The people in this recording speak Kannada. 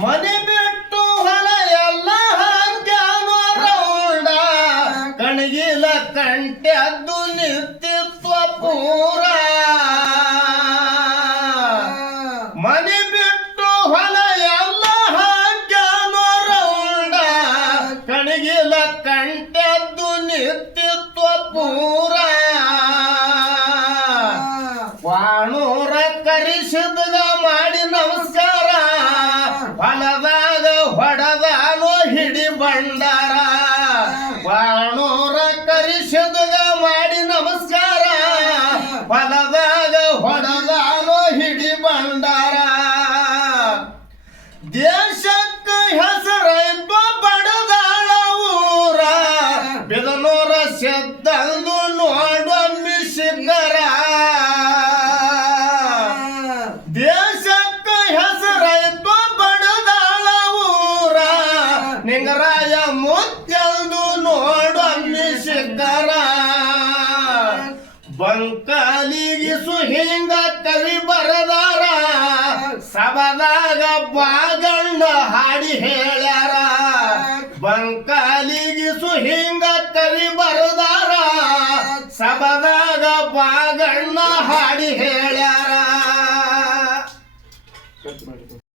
ಮನೆ ಬಿಟ್ಟು ಹೊಲ ಎಲ್ಲ ಹಾಕ್ಯಾನೋ ರೌಂಡ ಕಣಗಿಲ ಕಂಟ್ಯದ್ದು ನಿತ್ಯತ್ವ ಪೂರ ಮನೆ ಬಿಟ್ಟು ಹೊಲ ಎಲ್ಲ ಹಾಕ್ಯಾನೋ ರೌಂಡ ಕಣಗಿಲ ಕಂಟ್ಯದ್ದು ನಿತ್ಯತ್ವ ಪೂರ ವಾಣೂರ ಕರಿಸಿದ್ಗ ಮಾಡಿ ನಮಸ್ಕಾರ ಹೊಲದಾಗ ಹೊಡೆದಾನೋ ಹಿಡಿ ಬಂಡಾರ ವಾಣೂರ ಕರಿಸಿದ್ಗ ಮಾಡಿ ನಮಸ್ಕಾರ ಹೊಲದಾಗ ಹೊಡೆದಾನೋ ಹಿಡಿ ಬಂಡಾರ ದೇಶಕ್ಕ ಹೆಸರೈತ ಬಡದಾಳ ಊರ ಬಿದನೂರ ಸೆದ್ದಂದು ನೋಡೊಮ್ಮೆ ಶಿಖರ ದೇಶಕ್ಕ ಹೆಸರೈತ ಬಡದಾಳ ಊರ ನಿಂಗರಾಯ ಮುತ್ಯಂದು ನೋಡೊಮ್ಮೆ ಶಿಖರ ಬಂಕಾಲಿಗಿಸು ಹಿಂಗ ಕವಿ ಬರದಾರ ಸಬದಾಗ ಬಾಗಣ್ಣ ಹಾಡಿ ಹೇಳ್ಯಾರ ಬಂಕಾಲಿಗಿಸು ಹಿಂಗ ಕವಿ ಬರದಾರ ಸಬದಾಗ ಬಾಗಣ್ಣ ಹಾಡಿ ಹೇಳ್ಯಾರ